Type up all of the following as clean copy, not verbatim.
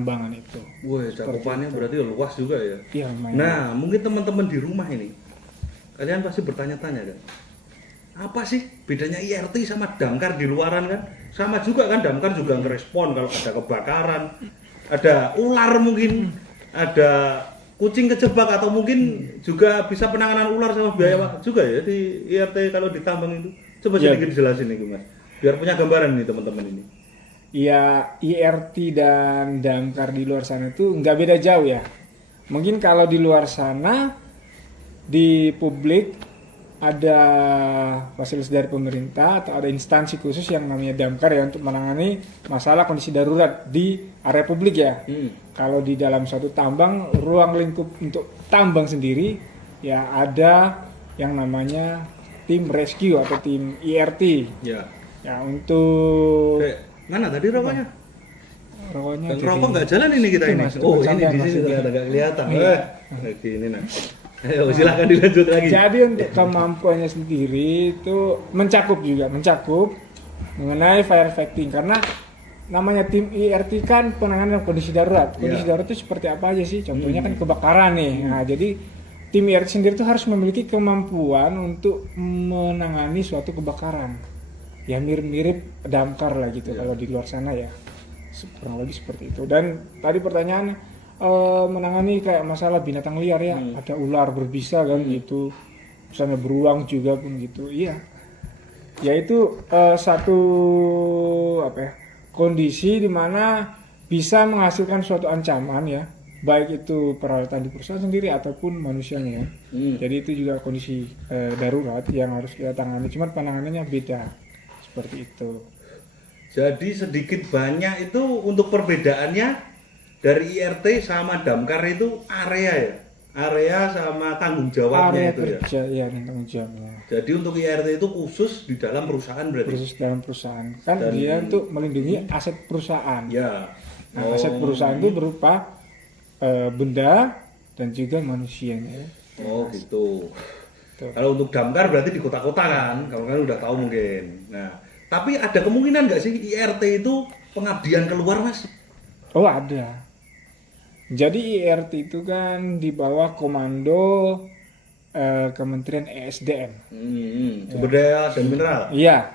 tambangan itu. Wah, cakupannya berarti luas juga ya. Iya, lumayan. Nah, mungkin teman-teman di rumah ini, kalian pasti bertanya-tanya kan, apa sih bedanya IRT sama damkar di luaran kan? Sama juga kan, damkar juga ngerespon kalau ada kebakaran, ada ular mungkin, ada kucing kejebak, atau mungkin juga bisa penanganan ular sama biaya juga ya di IRT kalau di tambang itu. Coba sedikit jelasin nih Mas, biar punya gambaran nih teman-teman ini. Ya, IRT dan damkar di luar sana itu nggak beda jauh ya. Mungkin kalau di luar sana, di publik ada fasilitas dari pemerintah atau ada instansi khusus yang namanya damkar ya untuk menangani masalah kondisi darurat di area publik ya. Kalau di dalam suatu tambang, ruang lingkup untuk tambang sendiri ya ada yang namanya tim rescue atau tim IRT. Ya. Ya untuk Mana tadi rokoknya? rokoknya Yang rokok nggak jalan ini kita ini. Mas, Oh, ini sampean, di Mas, sini ini. nggak kelihatan. Iya. Lagi ini nah. Ayo silakan dilanjut lagi. Jadi untuk kemampuannya sendiri itu mencakup mengenai fire fighting, karena namanya tim IRT kan penanganan kondisi darurat. Kondisi darurat itu seperti apa aja sih? Contohnya kan kebakaran nih. Nah, jadi tim IRT sendiri itu harus memiliki kemampuan untuk menangani suatu kebakaran. Ya mirip-mirip damkar lah gitu kalau di luar sana ya. Kurang lebih seperti itu. Dan tadi pertanyaannya menangani kayak masalah binatang liar ya, ada ular berbisa kan gitu, misalnya beruang juga pun gitu, iya. Yaitu satu kondisi di mana bisa menghasilkan suatu ancaman ya, baik itu peralatan di perusahaan sendiri ataupun manusianya ya. Jadi itu juga kondisi darurat yang harus kita tangani, cuman penanganannya beda seperti itu. Jadi sedikit banyak itu untuk perbedaannya dari IRT sama damkar itu area ya, area sama tanggung jawabnya Area itu kerja, ya tanggung jawabnya. Jadi untuk IRT itu khusus di dalam perusahaan berarti. Khusus dalam perusahaan kan dia untuk melindungi aset perusahaan. Ya. Nah, aset perusahaan itu berupa benda dan juga manusianya. Oh gitu. Kalau untuk damkar berarti di kota-kota kan, kalau kalian udah tahu mungkin. Nah, tapi ada kemungkinan nggak sih IRT itu pengabdian keluar Mas? Oh ada. Jadi IRT itu kan di bawah komando Kementerian ESDM. Sumber daya dan mineral. Iya.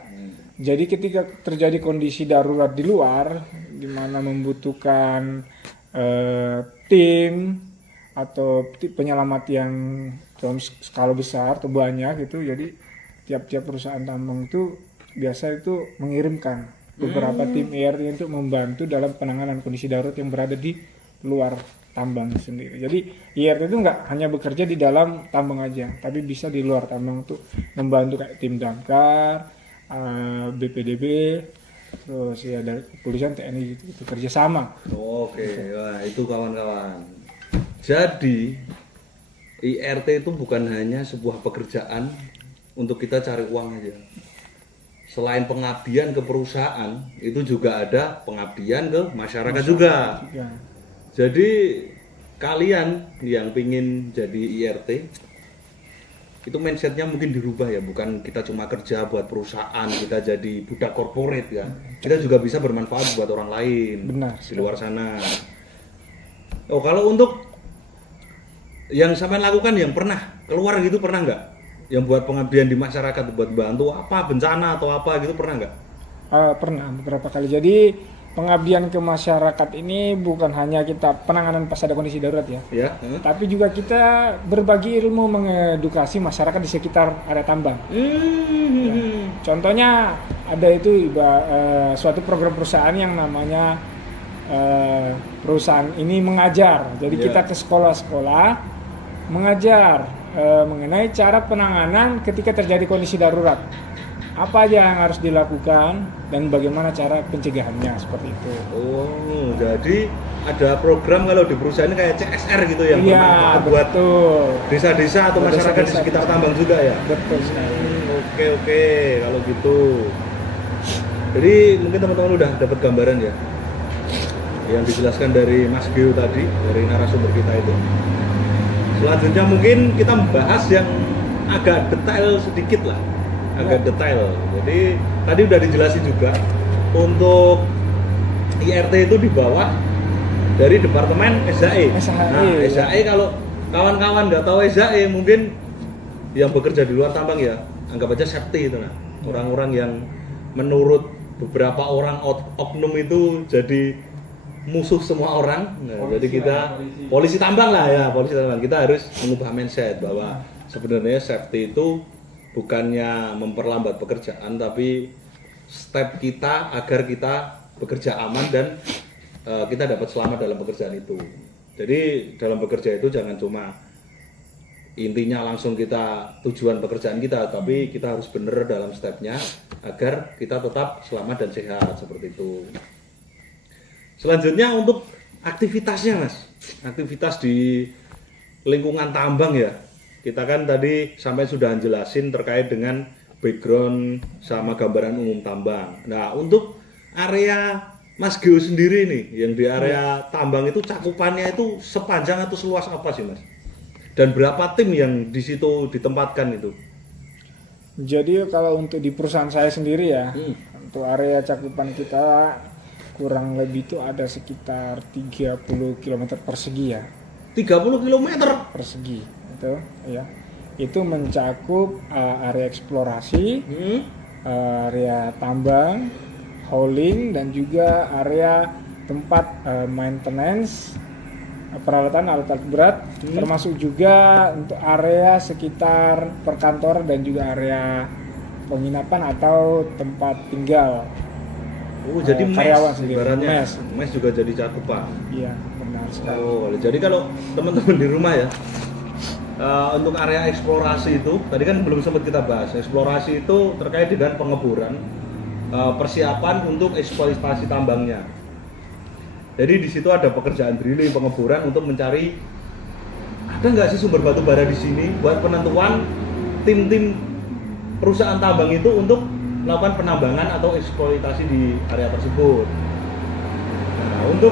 Jadi ketika terjadi kondisi darurat di luar, di mana membutuhkan tim atau penyelamat yang dalam skala besar atau banyak gitu, jadi tiap-tiap perusahaan tambang itu biasa itu mengirimkan beberapa tim IRT untuk membantu dalam penanganan kondisi darurat yang berada di luar tambang sendiri. Jadi IRT itu nggak hanya bekerja di dalam tambang aja, tapi bisa di luar tambang untuk membantu kayak tim damkar, BPDB, terus ya dari kepolisian, TNI gitu kerjasama. Oke, wah itu kawan-kawan. Jadi IRT itu bukan hanya sebuah pekerjaan untuk kita cari uang aja. Selain pengabdian ke perusahaan, itu juga ada pengabdian ke masyarakat juga. Jadi kalian yang pingin jadi IRT, itu mindsetnya mungkin dirubah ya, bukan kita cuma kerja buat perusahaan, kita jadi budak korporat ya. Kita juga bisa bermanfaat buat orang lain. Benar, di luar sana. Oh, kalau untuk yang sampean lakukan yang pernah keluar gitu, pernah nggak? Yang buat pengabdian di masyarakat, buat bantu apa bencana atau apa gitu, pernah nggak? Pernah beberapa kali. Jadi pengabdian ke masyarakat ini bukan hanya kita penanganan pas ada kondisi darurat ya, tapi juga kita berbagi ilmu mengedukasi masyarakat di sekitar area tambang. Ya. Contohnya ada itu suatu program perusahaan yang namanya perusahaan ini mengajar. Jadi kita ke sekolah-sekolah mengajar mengenai cara penanganan ketika terjadi kondisi darurat. Apa aja yang harus dilakukan dan bagaimana cara pencegahannya, seperti itu. Oh, jadi ada program kalau di perusahaan ini kayak CSR gitu yang bermanfaat buat desa-desa atau masyarakat di sekitar tambang juga ya? Betul sekali. Oke, kalau gitu. Jadi mungkin teman-teman udah dapat gambaran ya yang dijelaskan dari Mas Gio tadi, dari narasumber kita itu. Selanjutnya mungkin kita membahas yang agak detail sedikit lah. Agak detail. Jadi tadi udah dijelasin juga untuk IRT itu di bawah dari Departemen SHE. Nah, ya. SHE kalau kawan-kawan nggak tahu SHE mungkin yang bekerja di luar tambang ya, anggap aja safety itu nah. Orang-orang yang menurut beberapa orang oknum itu jadi musuh semua orang. Nah, jadi kita polisi tambang lah ya, polisi tambang. Kita harus mengubah mindset bahwa sebenarnya safety itu bukannya memperlambat pekerjaan, tapi step kita agar kita bekerja aman dan kita dapat selamat dalam pekerjaan itu. Jadi dalam bekerja itu jangan cuma intinya langsung kita tujuan pekerjaan kita, tapi kita harus benar dalam stepnya agar kita tetap selamat dan sehat seperti itu. Selanjutnya untuk aktivitasnya mas, aktivitas di lingkungan tambang ya. Kita kan tadi sampai sudah jelasin terkait dengan background sama gambaran umum tambang. Nah untuk area Mas Geo sendiri nih, yang di area tambang itu cakupannya itu sepanjang atau seluas apa sih mas? Dan berapa tim yang di situ ditempatkan itu? Jadi kalau untuk di perusahaan saya sendiri ya, untuk area cakupan kita kurang lebih itu ada sekitar 30 km persegi ya. 30 km persegi itu ya. Itu mencakup area eksplorasi, area tambang, hauling, dan juga area tempat maintenance peralatan alat-alat berat, termasuk juga untuk area sekitar perkantoran dan juga area penginapan atau tempat tinggal. Oh, jadi karyawan ibaratnya mes juga jadi cakupan. Iya, benar sekali. Oh, jadi kalau teman-teman di rumah ya, untuk area eksplorasi itu, tadi kan belum sempat kita bahas. Eksplorasi itu terkait dengan pengeboran, persiapan untuk eksploitasi tambangnya. Jadi di situ ada pekerjaan drilling, pengeboran untuk mencari ada nggak sih sumber batu bara di sini buat penentuan tim-tim perusahaan tambang itu untuk melakukan penambangan atau eksploitasi di area tersebut. Nah, untuk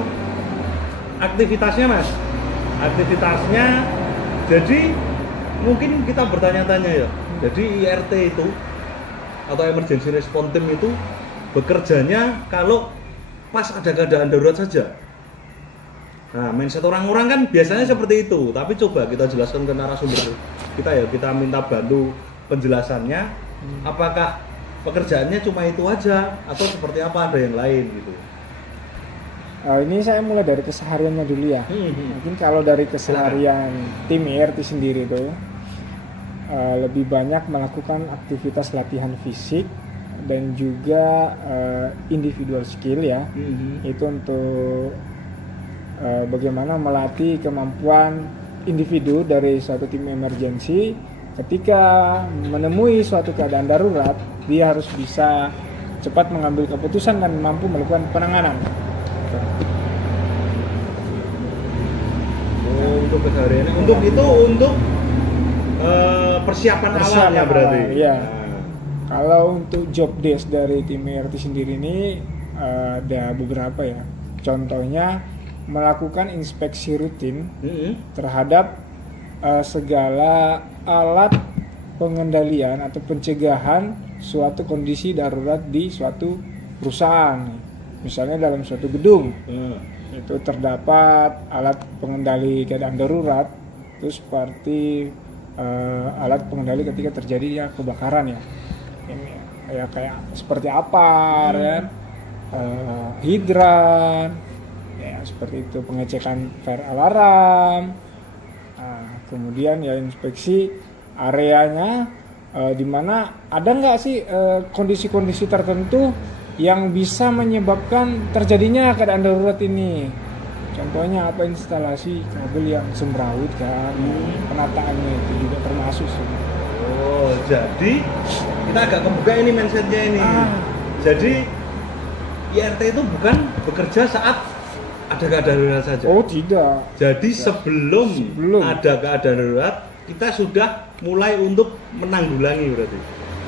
aktivitasnya mas, aktivitasnya jadi mungkin kita bertanya-tanya ya. Jadi IRT itu atau Emergency Response Team itu bekerjanya kalau pas ada keadaan darurat saja. Nah, mindset orang-orang kan biasanya seperti itu, tapi coba kita jelaskan ke narasumber kita ya, kita minta bantu penjelasannya, apakah pekerjaannya cuma itu aja atau seperti apa, ada yang lain gitu. Ini saya mulai dari kesehariannya dulu ya. Mungkin kalau dari keseharian tim IRT sendiri itu lebih banyak melakukan aktivitas latihan fisik dan juga individual skill ya. Itu untuk bagaimana melatih kemampuan individu dari suatu tim emergency ketika menemui suatu keadaan darurat, dia harus bisa cepat mengambil keputusan dan mampu melakukan penanganan. Untuk kesehariannya, untuk itu untuk persiapan awalnya berarti. Iya. Kalau untuk job desk dari tim IRT sendiri ini ada beberapa ya. Contohnya melakukan inspeksi rutin terhadap segala alat pengendalian atau pencegahan suatu kondisi darurat di suatu perusahaan. Misalnya dalam suatu gedung itu terdapat alat pengendali keadaan darurat, itu seperti alat pengendali ketika terjadinya kebakaran ya. Ini ya kayak seperti apa kan, hidran ya seperti itu, pengecekan fire alarm. Kemudian ya inspeksi areanya, di mana ada nggak sih kondisi-kondisi tertentu yang bisa menyebabkan terjadinya keadaan darurat ini. Contohnya apa, instalasi kabel yang semrawut kan, penataannya itu juga termasuk sih. Oh, jadi kita agak kebuka ini mindsetnya ini. Jadi IRT itu bukan bekerja saat ada keadaan darurat saja. Oh tidak. Jadi sebelum ada keadaan darurat, kita sudah mulai untuk menanggulangi berarti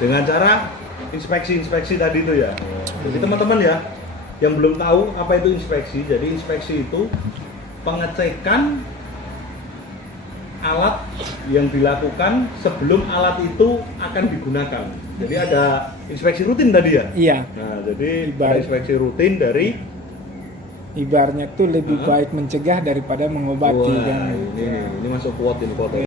dengan cara inspeksi tadi itu ya. Jadi teman-teman ya yang belum tahu apa itu inspeksi, jadi inspeksi itu pengecekan alat yang dilakukan sebelum alat itu akan digunakan. Jadi ada inspeksi rutin tadi ya? Iya. Nah, jadi ada inspeksi rutin dari ibaratnya tuh lebih baik mencegah daripada mengobati Wah, kan. ini masuk quote ini quote.